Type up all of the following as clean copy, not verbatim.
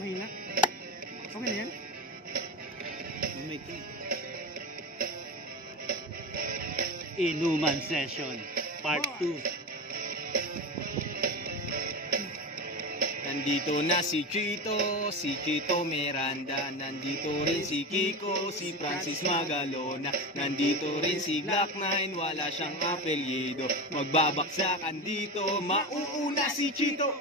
Mahina. Okay na yan? Inuman Session Part 2. Nandito na si Chito Miranda. Nandito rin si Kiko, si Francis Magalona. Nandito rin si Glock 9, wala siyang apelyido. Magbabaksakan dito, mauuna si Chito.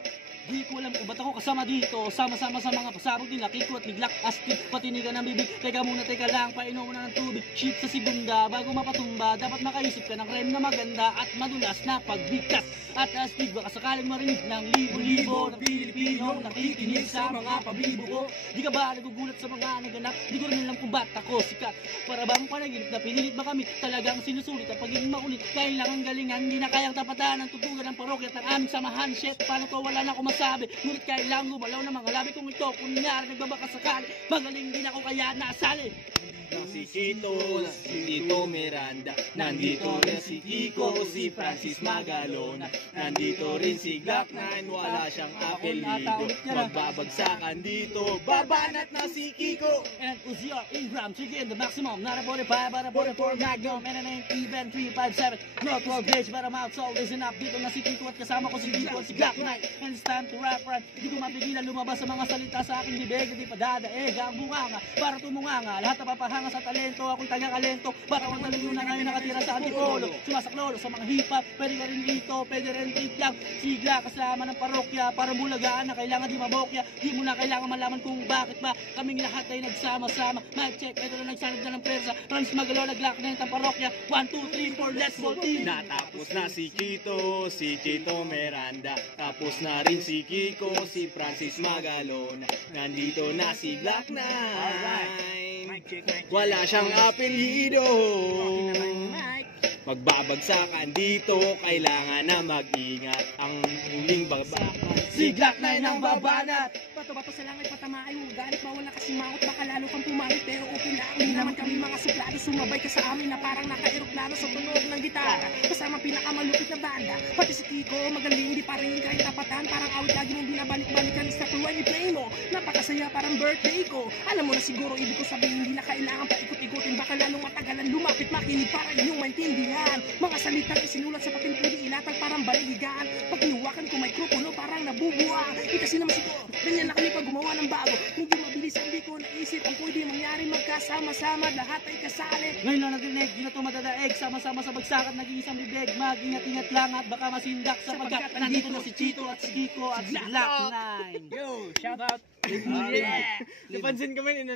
Di ko alam kung ba't ako kasama dito. Sama-sama sa mga pasabog nila Kiko at Niglak, Astig, patinigan ng bibig. Teka muna, teka lang, painom muna ng tubig. Shit sa segunda, bago mapatumba. Dapat makaisip ka ng rem na maganda at madulas na pagbigkas. At Astig, baka sakaling marinig ng libo-libo ng Pilipino nakikinig sa mga pabibo ko. Di ka ba nagugulat sa mga naganap? Di ko rin alam kung ba't ako sikat. Para bang panaginip na pinilit ba kami? Talagang sinusulit ang pagiging maulit. Kailangan galingan, di na kayang tapatan ang tutugan ng parokya at ang aming samahan. Shit, paano to? Wala na ako masabi. Ngunit kailangan gumalaw ng mga labi kung ito. Kunyari nagbabaka sakali, magaling din ako kaya nasali. Si Chito Miranda. Nandito rin si Kiko, si Francis Magalona. Nandito rin si Glock 9, wala siyang apelyido. Magbabagsakan dito, babanat na si Kiko. And Uzi or Ingram, chicken the maximum. Not a 45, but a 44 Magnum. And an even 357. No 12 gauge, but I'm out, so listen up. Dito na si Kiko at kasama ko si Kiko at si Glock 9. And it's time to rap right. Di ko mapigilan lumabas sa mga salita sa aking bibig. Di pa dadaig ang bunganga para tumunganga. Lahat na papahanga sa talento, ako'y taga-kalento. Para akong talino na ngayon nakatira sa antipolo. Sumasaklolo sa mga hip-hop, pwede ka rin dito, pwede rin trip lang. Sigla kasama ng parokya, para bulagaan na kailangan di mabokya. Di mo na kailangan malaman kung bakit ba kaming lahat ay nagsama-sama. Mic check, ito na nagsanad na ng persa. Francis Magalona, Glock 9 ang parokya. 1, 2, 3, 4, let's go team! Natapos na si Chito Miranda. Tapos na rin si Kiko, si Francis Magalona. Nandito na si Glock 9. Wala siyang apelyido. Magbabagsakan dito, kailangan na mag-ingat. Ang huling bagsakan, si Glock 9 ang babanat. Bato-bato sa langit, patama ay ugalit. Bawal na kasi maot, baka lalo kang pumangit. Pero okay lang, hindi naman kami mga suplado. Sumabay ka sa amin na parang naka-aeroplano sa tunog ng gitara. Kasama pinakamalupit na banda. Pati si Kiko, magaling, di pa rin kahit tapatan. Parang awit lagi mong binabalik-balikan. Statuan i-play mo, napakasaya parang birthday ko. Alam mo na siguro, ibig ko sabihin, hindi na kailangan pa ikot-ikotin. Baka lalong matagalan, lumapit, makinig para inyong maintindihan. Mga salitang isinulat sa papel, pwede ilatag parang baligigaan. Pag hinuwakan ko mikropono, parang nabubuang. Kasi naman siguro, ganyan na kami pag gumawa ng bago. Medyo mabilis ang di ko naisip ang pwede mangyari magkasama-sama, lahat ay kasali. Ngayon lang nagrinig, di na ito madadaig. Sama-sama sa bagsakat, nag-iisang bibig. Mag-ingat-ingat lang at baka masindak sapagkat nandito na si Chito at si Kiko at si Glock 9. Yo, shout out! yeah! Napansin ko man,